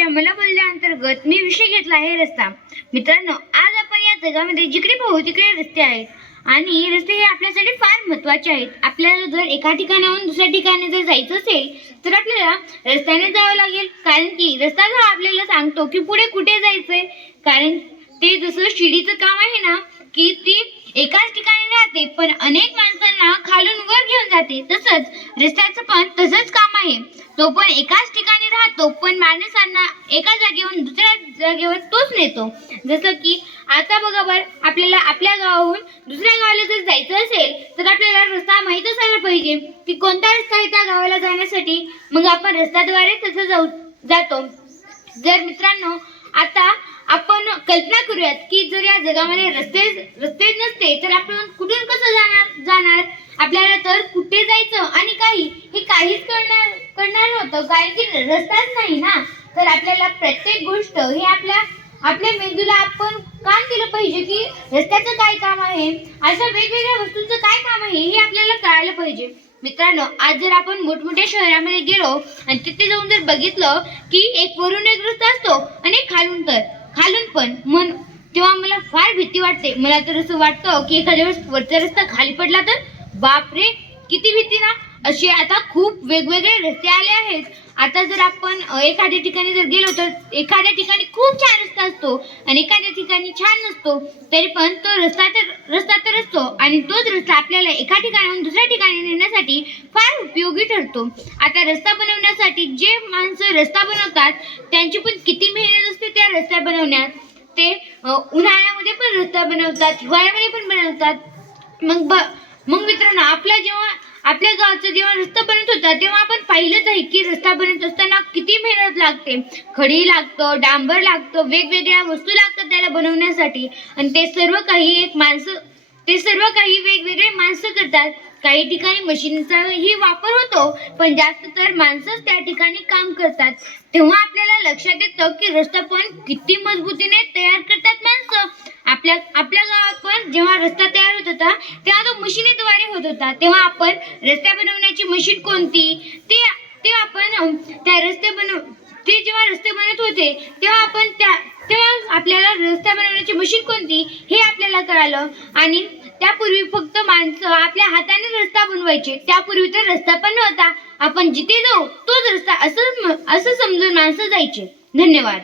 आजच्या मला बोलल्याअंतर्गत मी विषय घेतला आहे रस्ता. मित्रांनो आज आपण या जगामध्ये जिकडे पाहू तिकडे रस्ते आहेत. आणि रस्ते हे आपल्यासाठी फार महत्त्वाचे आहेत. आपल्याला जर एका ठिकाणाहून दुसऱ्या ठिकाणी जर जायचं असेल तर आपल्याला रस्त्याने जावं लागेल. कारण की रस्ता हा आपल्याला सांगतो की पुढे कुठे जायचंय. कारण ते जसं शिडीचं काम आहे ना की ती एकाच ठिकाणी राहते पण अनेक माणसांना खालून वर घेऊन जाते. तसंच रस्त्याचं पण तसंच काम आहे. तो पण एकाच ठिकाणी राहतो पण माणसांना एका जागेवरून दुसऱ्या जागेवर तोच नेतो. जसं की आता बघा बर आपल्याला आपल्या गावाहून दुसऱ्या गावाला जर जायचं असेल तर आपल्याला रस्ता माहीत असायला पाहिजे की कोणता रस्ता आहे त्या गावाला जाण्यासाठी. मग आपण रस्त्याद्वारे तसं जाऊ जातो. जर मित्रांनो आता आपण कल्पना करूयात की जर या जगामध्ये रस्ते रस्ते नसते तर आपण कुठून कसं जाणार जाणार? आपल्याला तर कुठे जायचं आणि काही हे काहीच करणार करणार नव्हतं कारण की रस्ताच नाही ना. तर आपल्याला प्रत्येक गोष्ट ही आपल्या आपल्या मेंदूला आपण काम दिलं पाहिजे की रस्त्याचं काय काम आहे अशा वेगवेगळ्या वस्तूंचं काय काम आहे हे आपल्याला कळायला पाहिजे. मित्रांनो आज जर आपण मोठमोठ्या शहरामध्ये गेलो आणि तिथे जाऊन जर बघितलं की एक वरून एक रस्ता असतो आणि खालून तर खालून पण. मन तेव्हा मला फार भीती वाटते. मला तर असं वाटतं की एखाद्या वेळेस वरचा रस्ता खाली पडला तर बापरे किती भीती ना. असे आता खूप वेगवेगळे रस्ते आले आहेत. आता जर आपण एखाद्या ठिकाणी जर गेलो तर एखाद्या ठिकाणी खूप छान रस्ता असतो आणि एखाद्या ठिकाणी छान नसतो तरी पण तो रस्ता तर रस्ता तर असतो आणि तोच रस्ता आपल्याला एका ठिकाणाहून दुसऱ्या ठिकाणी नेण्यासाठी फार उपयोगी ठरतो. आता रस्ता बनवण्यासाठी जे माणसं रस्ता बनवतात त्यांची पण किती मेहनत असते त्या रस्ता बनवण्यात. ते उन्हाळ्यामध्ये पण रस्ता बनवतात हिवाळ्यामध्ये पण बनवतात. मग ब मग मित्रांनो आपला जेव्हा आपल्या गावचं जेव्हा रस्ता बनत होता तेव्हा आपण पाहिलंच आहे की रस्ता बनत असताना किती मेहनत लागते. खडी लागतं डांबर लागतं वेगवेगळ्या वस्तू लागतात त्याला बनवण्यासाठी. आणि ते सर्व काही एक माणसं ते सर्व काही वेगवेगळे माणसं करतात. काही ठिकाणी मशीनचाही वापर होतो पण जास्त तर माणसंच त्या ठिकाणी काम करतात. तेव्हा आपल्याला लक्षात येतं की रस्ता पण किती मजबूतीने तयार करतात माणसं. आपल्या आपल्या गावात पण जेव्हा रस्ता तयार होत होता तेव्हा तो मशिनीद्वारे होत होता. तेव्हा आपण रस्ता बनवण्याची मशीन कोणती? ते ते आपण त्या रस्ते बनव ते जेव्हा रस्ते बनत होते तेव्हा आपण त्या तेव्हा आपल्याला रस्ता बनवण्याची मशीन कोणती? हे आपल्याला कळालं. आणि त्यापूर्वी फक्त माणसं आपल्या हाताने रस्ता बनवायचे. त्यापूर्वी तर रस्ता पण नव्हता. आपण जिथे जाऊ तोच रस्ता असं असं समजून माणसं जायचे. धन्यवाद.